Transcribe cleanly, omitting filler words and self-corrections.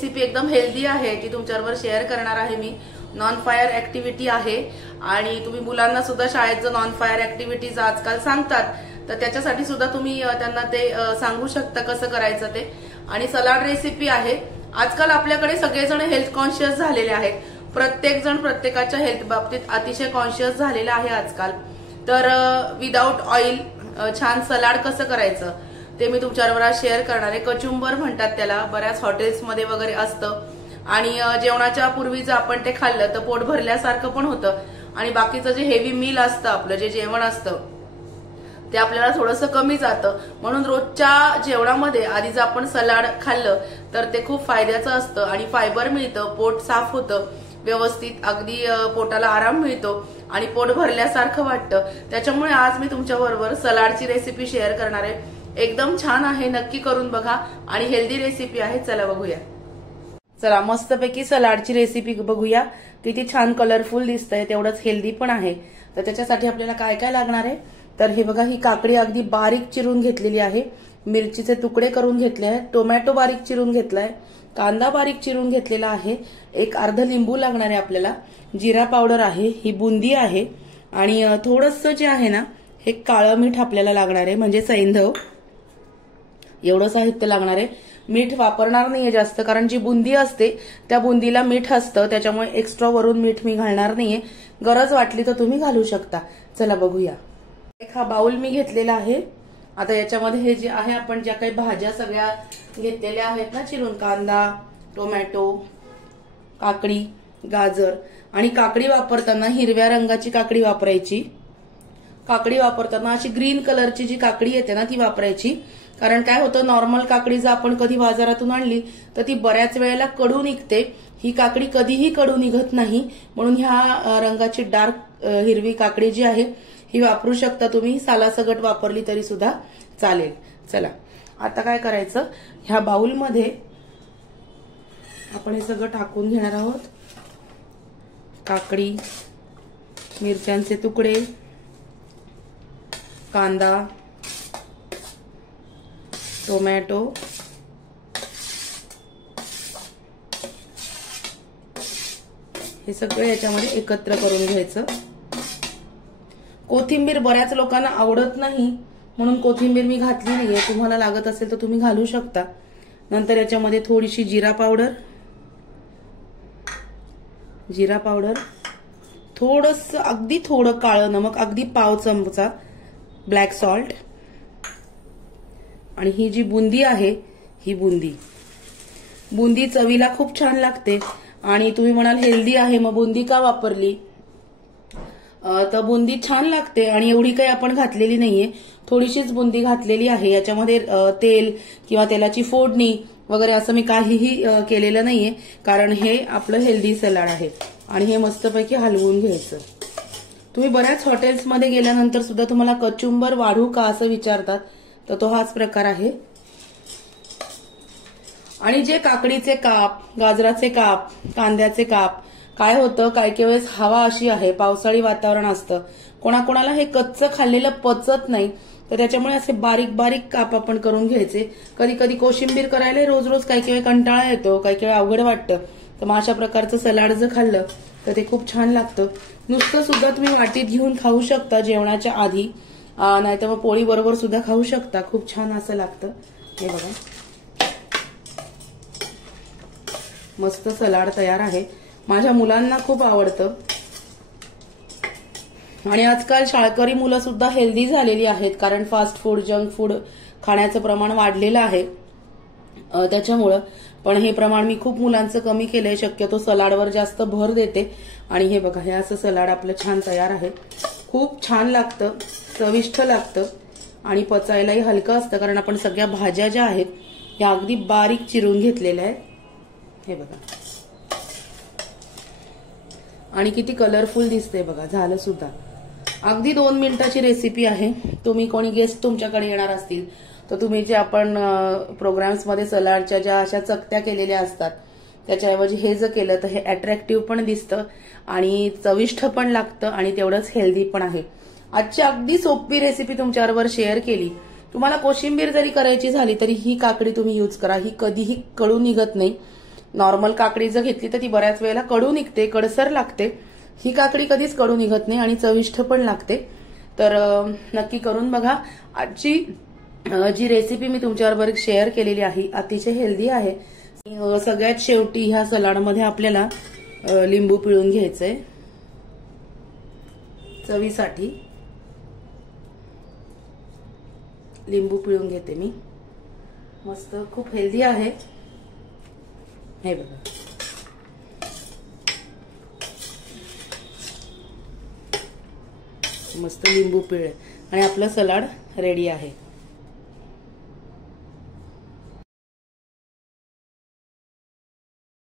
Recipe एकदम healthy आहे, ती तुमच्याबरोबर शेअर करणार आहे मी। नॉन फायर ऍक्टिव्हिटी आहे आणि तुम्ही मुलांना सुद्धा शाळेत जो नॉन फायर ऍक्टिव्हिटीज आजकाल सांगतात तर त्याच्यासाठी सुद्धा तुम्ही त्यांना ते सांगू शकता कसं करायचं ते। आणि सलाड रेसिपी आहे। आजकाल आपल्याकडे सगळेजण हेल्थ कॉन्शियस झालेले आहेत, प्रत्येक जण प्रत्येकाच्या हेल्थ बाबतीत अतिशय कॉन्शियस झालेला आहे आजकाल। तर विदाउट ऑइल छान सलाड कसं करायचं ते मी तुमच्याबरोबर आज शेअर करणार आहे। कचुंबर म्हणतात त्याला, बऱ्याच हॉटेल्समध्ये वगैरे असतं आणि जेवणाच्या पूर्वी जर आपण ते खाल्लं तर पोट भरल्यासारखं पण होतं आणि बाकीचं जे हेवी मील असतं आपलं जे जेवण असतं ते आपल्याला थोडंसं कमी जातं। म्हणून रोजच्या जेवणामध्ये आधी जर आपण सलाड खाल्लं तर ते खूप फायद्याचं असतं आणि फायबर मिळतं, पोट साफ होतं व्यवस्थित, अगदी पोटाला आराम मिळतो आणि पोट भरल्यासारखं वाटतं। त्याच्यामुळे आज मी तुमच्याबरोबर सलाडची रेसिपी शेअर करणार आहे। एकदम छान आहे, नक्की करून बघा आणि हेल्दी रेसिपी आहे। चला बघूया। चला मस्तपैकी सलाडची रेसिपी बघूया। किती छान कलरफुल दिसतंय, तेवढंच हेल्दी पण आहे। तर त्याच्यासाठी आपल्याला काय काय लागणार आहे तर हे बघा, ही काकडी अगदी बारीक चिरून घेतलेली आहे, मिरचीचे तुकडे करून घेतले आहेत, टोमॅटो बारीक चिरून घेतलाय, कांदा बारीक चिरून घेतलेला आहे, एक अर्ध लिंबू लागणार आहे आपल्याला, जिरा पावडर आहे, ही बुंदी आहे आणि थोडंसं जे आहे ना हे काळं मीठ आपल्याला लागणार आहे म्हणजे सैंधव, एवढं साहित्य लागणार आहे। मीठ वापरणार नाहीये जास्त, कारण जी बुंदी असते त्या बुंदीला मीठ असतं, त्याच्यामुळे एक्स्ट्रा वरून मीठ मी घालणार नाहीये, गरज वाटली तर तुम्ही घालू शकता। चला बघूया। एक हा बाउल मी घेतलेला आहे। आता याच्यामध्ये हे जे आहे आपण ज्या काही भाज्या सगळ्या घेतलेल्या आहेत ना चिरून, कांदा, टोमॅटो, काकडी, गाजर, आणि काकडी वापरताना हिरव्या रंगाची काकडी वापरायची। काकडी वापरताना अशी ग्रीन कलरची जी काकडी येते ना ती वापरायची, कारण काय होतं नॉर्मल काकडी जर आपण कधी बाजारातून आणली तर ती बऱ्याच वेळेला कडू निघते, ही काकडी कधीही कडू निघत नाही, म्हणून ह्या रंगाची डार्क हिरवी काकडी जी आहे ही वापरू शकता तुम्ही, सालासगट वापरली तरी सुद्धा चालेल। चला आता काय करायचं, ह्या बाउलमध्ये आपण हे सगळं टाकून घेणार आहोत। काकडी, मिरच्यांचे तुकडे, कांदा, टोमॅटो, हे सगळं याच्यामध्ये एकत्र करून घ्यायचं। कोथिंबीर बऱ्याच लोकांना आवडत नाही म्हणून कोथिंबीर मी घातली नाहीये, तुम्हाला लागत असेल तर तुम्ही घालू शकता। नंतर याच्यामध्ये थोडीशी जिरा पावडर, थोडंसं अगदी थोडं काळं नमक, अगदी पाव चमचा ब्लॅक सॉल्ट, आणि ही जी बुंदी आहे ही बुंदी चवीला खूप छान लागते आणि तुम्ही म्हणाल हेल्दी आहे मग बुंदी का वापरली, तर बुंदी छान लागते आणि एवढी काही आपण घातलेली नाहीये, थोडीशीच बुंदी घातलेली आहे। याच्यामध्ये तेल किंवा तेलाची फोडणी वगैरे असं मी काहीही केलेलं नाहीये, कारण हे आपलं हेल्दी सलाड आहे। आणि हे मस्तपैकी हलवून घ्यायचं। तुम्ही बऱ्याच हॉटेल्समध्ये गेल्यानंतर सुद्धा तुम्हाला कचुंबर वाढू का असं विचारतात, तर तो हाच प्रकार आहे। आणि जे काकडीचे काप, गाजराचे काप, कांद्याचे काप, काय होतं काही काही वेळेस हवा अशी आहे, पावसाळी वातावरण असतं, कोणाकोणाला हे कच्चं खाल्लेलं पचत नाही, तर त्याच्यामुळे असे बारीक बारीक काप आपण करून घ्यायचे। कधी कधी कोशिंबीर करायला रोज रोज काही काही कंटाळा येतो, काही काही अवघड वाटतं, तर मग अशा प्रकारचं सलाड जर खाल्लं तर ते खूप छान लागतं। नुसतं सुद्धा तुम्ही वाटीत घेऊन खाऊ शकता जेवणाच्या आधी, नाहीतर मग पोळी बरोबर सुद्धा खाऊ शकता, खूप छान असं लागतं। हे बघा मस्त सलाड तयार आहे, माझ्या मुलांना खूप आवडतं आणि आजकाल शाळकरी मुलं सुद्धा हेल्दी झालेली आहेत, कारण फास्ट फूड, जंक फूड खाण्याचं प्रमाण वाढलेलं आहे त्याच्यामुळं। पण हे प्रमाण मी खूप मुलांचं कमी केलंय, शक्यतो सलाडवर जास्त भर देते। आणि हे बघा, हे असं सलाड आपलं छान तयार आहे, खूप छान लागतं, चविष्ट लागतं आणि पचायलाही हलकं असतं, कारण आपण सगळ्या भाज्या ज्या आहेत ह्या अगदी बारीक चिरून घेतलेल्या आहेत। हे बघा आणि किती कलरफुल दिसते बघा, झालं सुद्धा। अगदी 2 मिनिटाची रेसिपी आहे। तुम्ही कोणी गेस्ट तुमच्याकडे येणार असतील तर तुम्ही जे आपण प्रोग्राम्स मध्ये सलाडच्या ज्या अशा चकत्या केलेल्या असतात त्याच्याऐवजी हे जर केलं तर हे अट्रॅक्टिव्ह पण दिसतं आणि चविष्ट पण लागतं आणि तेवढंच हेल्दी पण आहे। आजची अगदी सोपी रेसिपी तुमच्याबरोबर शेअर केली। तुम्हाला कोशिंबीर जरी करायची झाली तरी ही काकडी तुम्ही यूज करा, ही कधीही कडू निघत नाही नॉर्मल काकडी जर घेतली तर ती बऱ्याच वेळेला कडू निघते, कडसर लागते. ही काकडी कधीच कडू निघत नाही आणि चविष्ट पण लागते. तर नक्की करून बघा. आजची जी रेसिपी मी तुमच्याबरोबर शेअर केलेली आहे अतिशय हेल्दी आहे. सगळ्यात शेवटी ह्या सलाडमध्ये आपल्याला लिंबू पिळून घ्यायचंय चवीसाठी. लिंबू पिळून घेते मी. मस्त खूप हेल्दी आहे हे बघा. मस्त लिंबू पिळे आणि आपलं सलाड रेडी आहे.